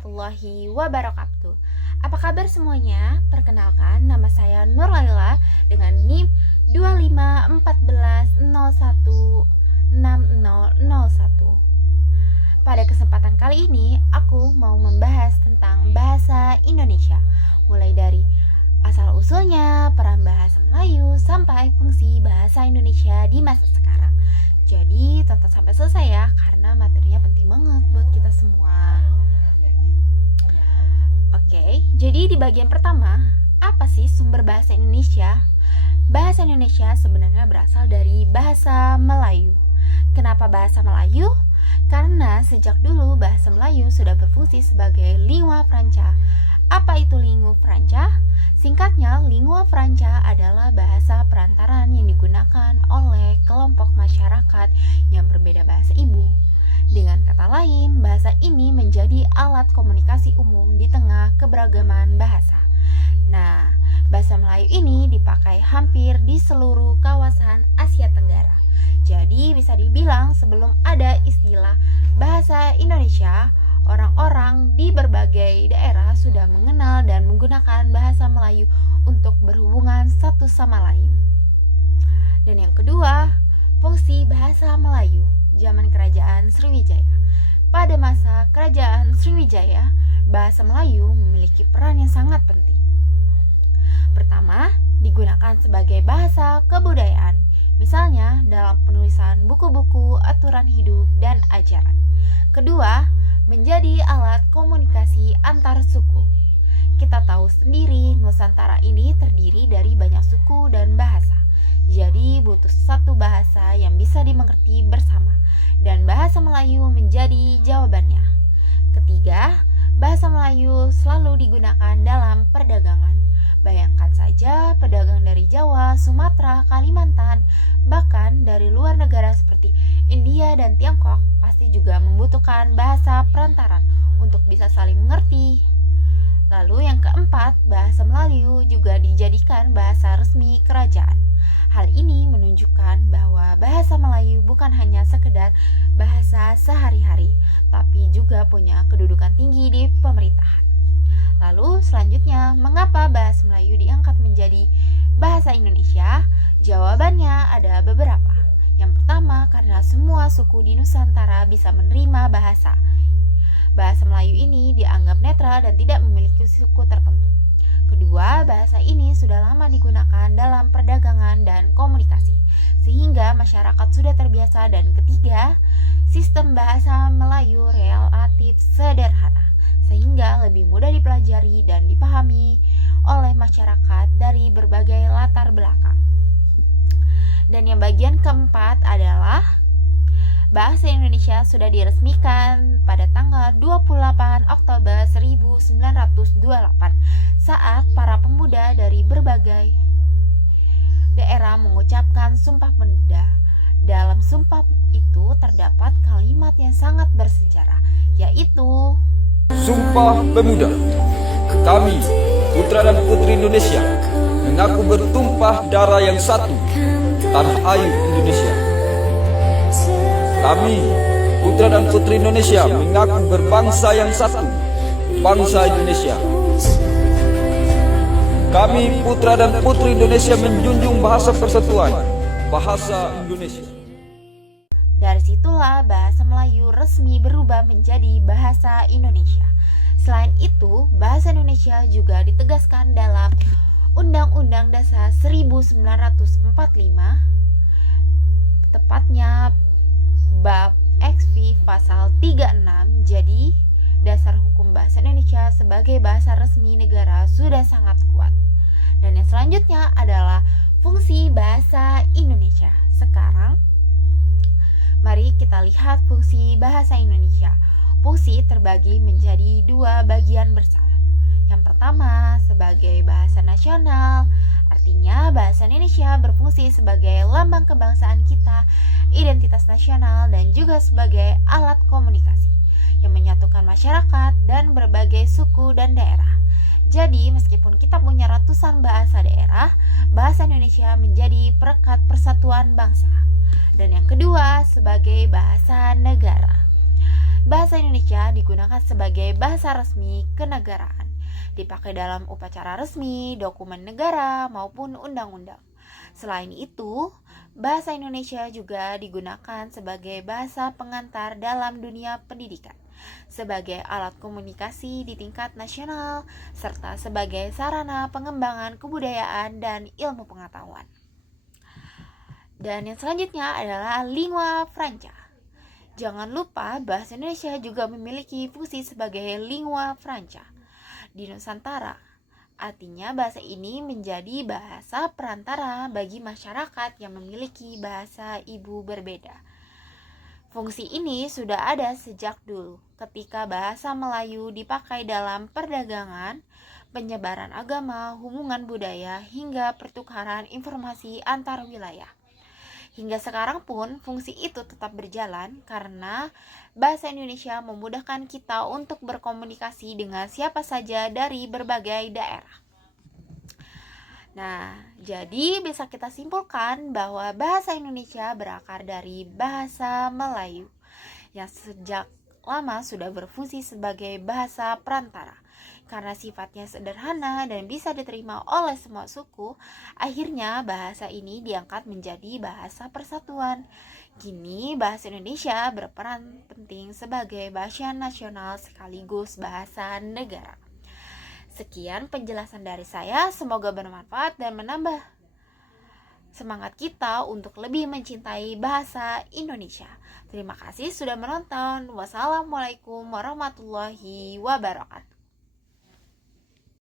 warahmatullahi wabarakatuh. Apa kabar semuanya? Perkenalkan, nama saya Nur Laila dengan NIM 2514016001. Pada kesempatan kali ini, aku mau membahas tentang bahasa Indonesia, mulai dari asal-usulnya, peran bahasa Melayu, sampai fungsi bahasa Indonesia di masa sekarang. Jadi tonton sampai selesai ya, karena materinya penting banget buat kita semua. Oke, jadi di bagian pertama, apa sih sumber bahasa Indonesia? Bahasa Indonesia sebenarnya berasal dari bahasa Melayu. Kenapa bahasa Melayu? Karena sejak dulu bahasa Melayu sudah berfungsi sebagai lingua franca. Apa itu lingua franca? Singkatnya, lingua franca adalah bahasa perantaran yang digunakan oleh kelompok masyarakat yang berbeda bahasa ibu. Dengan kata lain, bahasa ini menjadi alat komunikasi umum di tengah keberagaman bahasa. Nah, bahasa Melayu ini dipakai hampir di seluruh kawasan Asia Tenggara. Jadi bisa dibilang sebelum ada istilah bahasa Indonesia, orang-orang di berbagai daerah sudah mengenal dan menggunakan bahasa Melayu untuk berhubungan satu sama lain. Dan yang kedua, fungsi bahasa Melayu zaman Kerajaan Sriwijaya. Pada masa Kerajaan Sriwijaya, bahasa Melayu memiliki peran yang sangat penting. Pertama, digunakan sebagai bahasa kebudayaan, misalnya dalam penulisan buku-buku, aturan hidup, dan ajaran. Kedua, menjadi alat komunikasi antar suku. Kita tahu sendiri, Nusantara ini terdiri dari banyak suku dan bahasa. Jadi butuh satu bahasa yang bisa dimengerti bersama, dan bahasa Melayu menjadi jawabannya. Ketiga, bahasa Melayu selalu digunakan dalam perdagangan. Bayangkan saja pedagang dari Jawa, Sumatera, Kalimantan, bahkan dari luar negara seperti India dan Tiongkok pasti juga membutuhkan bahasa perantaran untuk bisa saling mengerti. Lalu yang keempat, bahasa Melayu juga dijadikan bahasa resmi kerajaan. Hal ini menunjukkan bahwa bahasa Melayu bukan hanya sekedar bahasa sehari-hari, tapi juga punya kedudukan tinggi di pemerintahan. Lalu selanjutnya, mengapa bahasa Melayu diangkat menjadi bahasa Indonesia? Jawabannya ada beberapa. Yang pertama, karena semua suku di Nusantara bisa menerima bahasa. Bahasa Melayu ini dianggap netral dan tidak memiliki suku tertentu. Kedua, bahasa ini sudah lama digunakan dalam perdagangan dan komunikasi, sehingga masyarakat sudah terbiasa. Dan ketiga, sistem bahasa Melayu relatif sederhana, sehingga lebih mudah dipelajari dan dipahami oleh masyarakat dari berbagai latar belakang. Dan yang bagian keempat adalah bahasa Indonesia sudah diresmikan pada tanggal 28 Oktober 1928 saat para pemuda dari berbagai daerah mengucapkan Sumpah Pemuda. Dalam sumpah itu terdapat kalimat yang sangat bersejarah, yaitu Sumpah Pemuda. Kami, putra dan putri Indonesia, mengaku bertumpah darah yang satu, tanah air Indonesia. Kami, putra dan putri Indonesia, mengaku berbangsa yang satu, bangsa Indonesia. Kami, putra dan putri Indonesia, menjunjung bahasa persatuan, bahasa Indonesia. Dari situlah bahasa Melayu resmi berubah menjadi bahasa Indonesia. Selain itu, bahasa Indonesia juga ditegaskan dalam Undang-Undang Dasar 1945, tepatnya Bab XV Pasal 36. Jadi, dasar hukum bahasa Indonesia sebagai bahasa resmi negara sudah sangat kuat. Dan yang selanjutnya adalah fungsi bahasa Indonesia. Sekarang, mari kita lihat fungsi bahasa Indonesia. Fungsi terbagi menjadi dua bagian besar. Yang pertama, sebagai bahasa nasional, artinya bahasa Indonesia berfungsi sebagai lambang kebangsaan kita, identitas nasional, dan juga sebagai alat komunikasi yang menyatukan masyarakat dan berbagai suku dan daerah. Jadi, meskipun kita punya ratusan bahasa daerah, bahasa Indonesia menjadi perekat persatuan bangsa. Dan yang kedua, sebagai bahasa negara. bahasa Indonesia digunakan sebagai bahasa resmi kenegaraan, dipakai dalam upacara resmi, dokumen negara, maupun undang-undang. Selain itu, bahasa Indonesia juga digunakan sebagai bahasa pengantar dalam dunia pendidikan, sebagai alat komunikasi di tingkat nasional, serta sebagai sarana pengembangan kebudayaan dan ilmu pengetahuan. Dan yang selanjutnya adalah lingua franca. Jangan lupa bahasa Indonesia juga memiliki fungsi sebagai lingua franca di Nusantara. Artinya bahasa ini menjadi bahasa perantara bagi masyarakat yang memiliki bahasa ibu berbeda. Fungsi ini sudah ada sejak dulu ketika bahasa Melayu dipakai dalam perdagangan, penyebaran agama, hubungan budaya, hingga pertukaran informasi antar wilayah. Hingga sekarang pun fungsi itu tetap berjalan karena bahasa Indonesia memudahkan kita untuk berkomunikasi dengan siapa saja dari berbagai daerah. Nah, jadi bisa kita simpulkan bahwa bahasa Indonesia berakar dari bahasa Melayu yang sejak lama sudah berfungsi sebagai bahasa perantara. Karena sifatnya sederhana dan bisa diterima oleh semua suku, akhirnya bahasa ini diangkat menjadi bahasa persatuan. Kini bahasa Indonesia berperan penting sebagai bahasa nasional sekaligus bahasa negara. Sekian penjelasan dari saya, semoga bermanfaat dan menambah semangat kita untuk lebih mencintai bahasa Indonesia. Terima kasih sudah menonton. Wassalamualaikum warahmatullahi wabarakatuh.